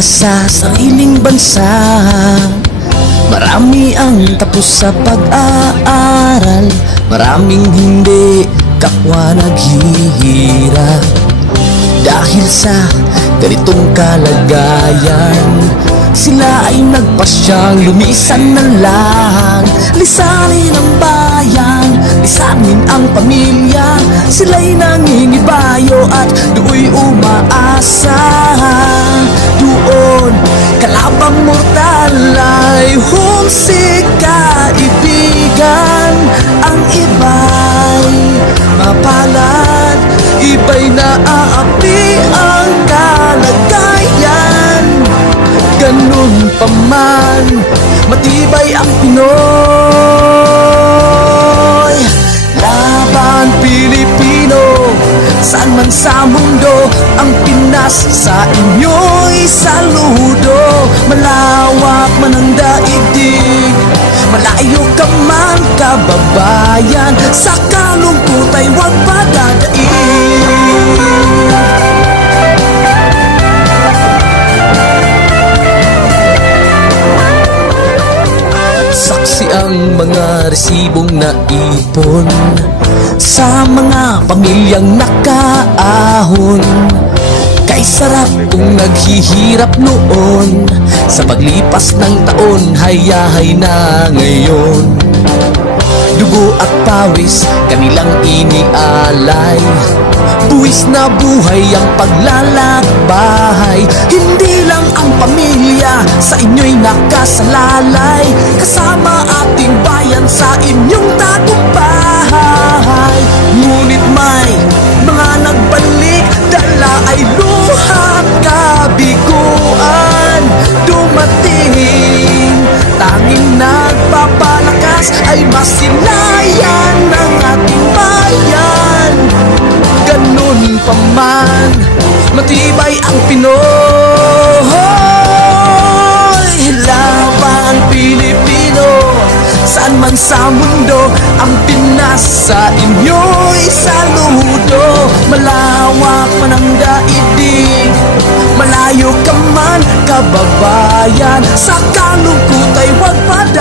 ka sa sariling bansa. Marami ang tapos sa pag-aaral, maraming hindi kapwa naghihirap. Dahil sa ganitong kalagayan, sila ay nagpasyang lumisan na lang. Lisanin ang bayan, lisanin ang pamilya. Sila'y nangingibayo at do'y umaasa. Doon kalabang mortal ay humsik kaibigan. Ang iba'y mapalad, iba'y naaapi ang kalagayan. Ganun pa man, matibay ang Pinoy. Laban Pilipino, saan man sa mundo, ang Pinas sa inyo'y saludo. Malawak man ang daigdig, malayo ka man kababayan, sa kalungkot ay huwag padadaig. Saksi ang mga resibong naipon sa mga pamilyang nakaahon. Kay sarap kung naghihirap noon, sa paglipas ng taon hayahay na ngayon. Dugo at pawis kanilang inialay, buwis na buhay ang paglalakbay. Hindi lang ang pamilya sa inyo'y nakasalalay, kasama ating bayan sa inyong tagumpay. Ngunit may mga nagbalik, dala ay luha at kabiguan. Dumating, tanging nagpapalakas ay masilayan ng ating bayan. Ganun pa man, matibay ang Pinoy. Laban Pilipino, saan man sa mundo, ang Pinas sa inyo'y saludo. Malawak man ang daigdig, malayo ka man kababayan, sa kalungkot ay huwag padadaig.